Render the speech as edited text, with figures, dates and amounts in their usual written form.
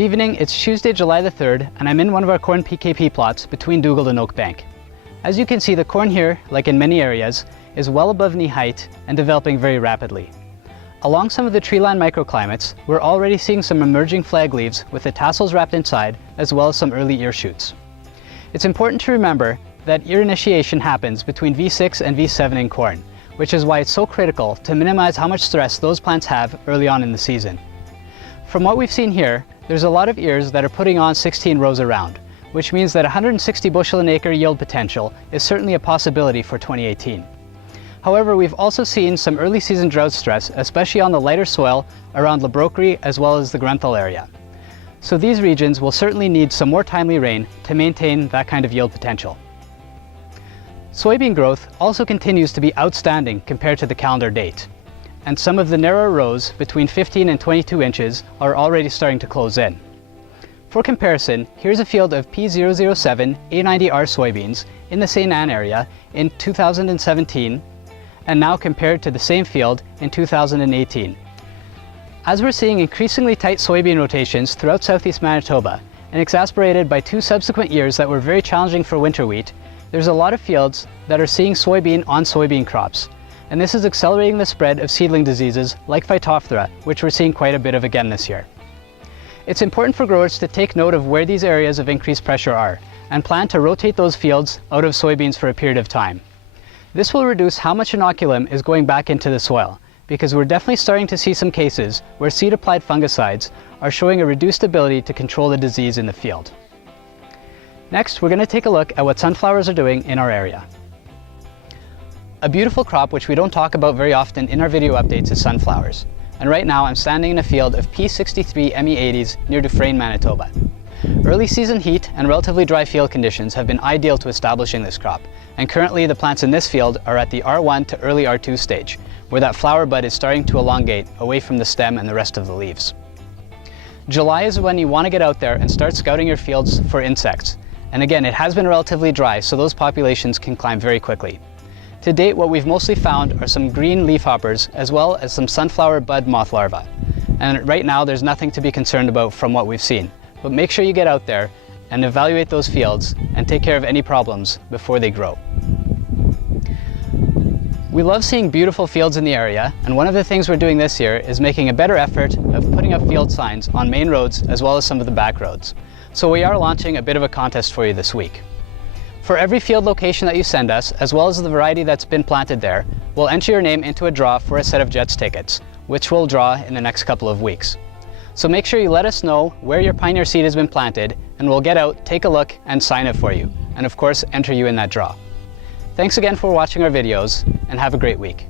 Good evening, it's Tuesday, July the 3rd, and I'm in one of our corn PKP plots between Dougal and Oak Bank. As you can see, the corn here, like in many areas, is well above knee height and developing very rapidly. Along some of the treeline microclimates, we're already seeing some emerging flag leaves with the tassels wrapped inside, as well as some early ear shoots. It's important to remember that ear initiation happens between V6 and V7 in corn, which is why it's so critical to minimize how much stress those plants have early on in the season. From what we've seen here, there's a lot of ears that are putting on 16 rows around, which means that 160 bushel an acre yield potential is certainly a possibility for 2018. However, we've also seen some early season drought stress, especially on the lighter soil around Labrokery as well as the Grenfell area. So these regions will certainly need some more timely rain to maintain that kind of yield potential. Soybean growth also continues to be outstanding compared to the calendar date, and some of the narrower rows between 15 and 22 inches are already starting to close in. For comparison, here's a field of P007 A90R soybeans in the St. Anne area in 2017, and now compared to the same field in 2018. As we're seeing increasingly tight soybean rotations throughout southeast Manitoba, and exasperated by two subsequent years that were very challenging for winter wheat, there's a lot of fields that are seeing soybean on soybean crops. And this is accelerating the spread of seedling diseases like Phytophthora, which we're seeing quite a bit of again this year. It's important for growers to take note of where these areas of increased pressure are and plan to rotate those fields out of soybeans for a period of time. This will reduce how much inoculum is going back into the soil, because we're definitely starting to see some cases where seed-applied fungicides are showing a reduced ability to control the disease in the field. Next, we're going to take a look at what sunflowers are doing in our area. A beautiful crop which we don't talk about very often in our video updates is sunflowers. And right now I'm standing in a field of P63 ME80s near Dufresne, Manitoba. Early season heat and relatively dry field conditions have been ideal to establishing this crop, and currently the plants in this field are at the R1 to early R2 stage, where that flower bud is starting to elongate away from the stem and the rest of the leaves. July is when you want to get out there and start scouting your fields for insects. And again, it has been relatively dry, so those populations can climb very quickly. To date, what we've mostly found are some green leafhoppers as well as some sunflower bud moth larvae. And right now there's nothing to be concerned about from what we've seen. But make sure you get out there and evaluate those fields and take care of any problems before they grow. We love seeing beautiful fields in the area, and one of the things we're doing this year is making a better effort of putting up field signs on main roads as well as some of the back roads. So we are launching a bit of a contest for you this week. For every field location that you send us, as well as the variety that's been planted there, we'll enter your name into a draw for a set of Jets tickets, which we'll draw in the next couple of weeks. So make sure you let us know where your Pioneer seed has been planted, and we'll get out, take a look, and sign it for you. And of course, enter you in that draw. Thanks again for watching our videos, and have a great week.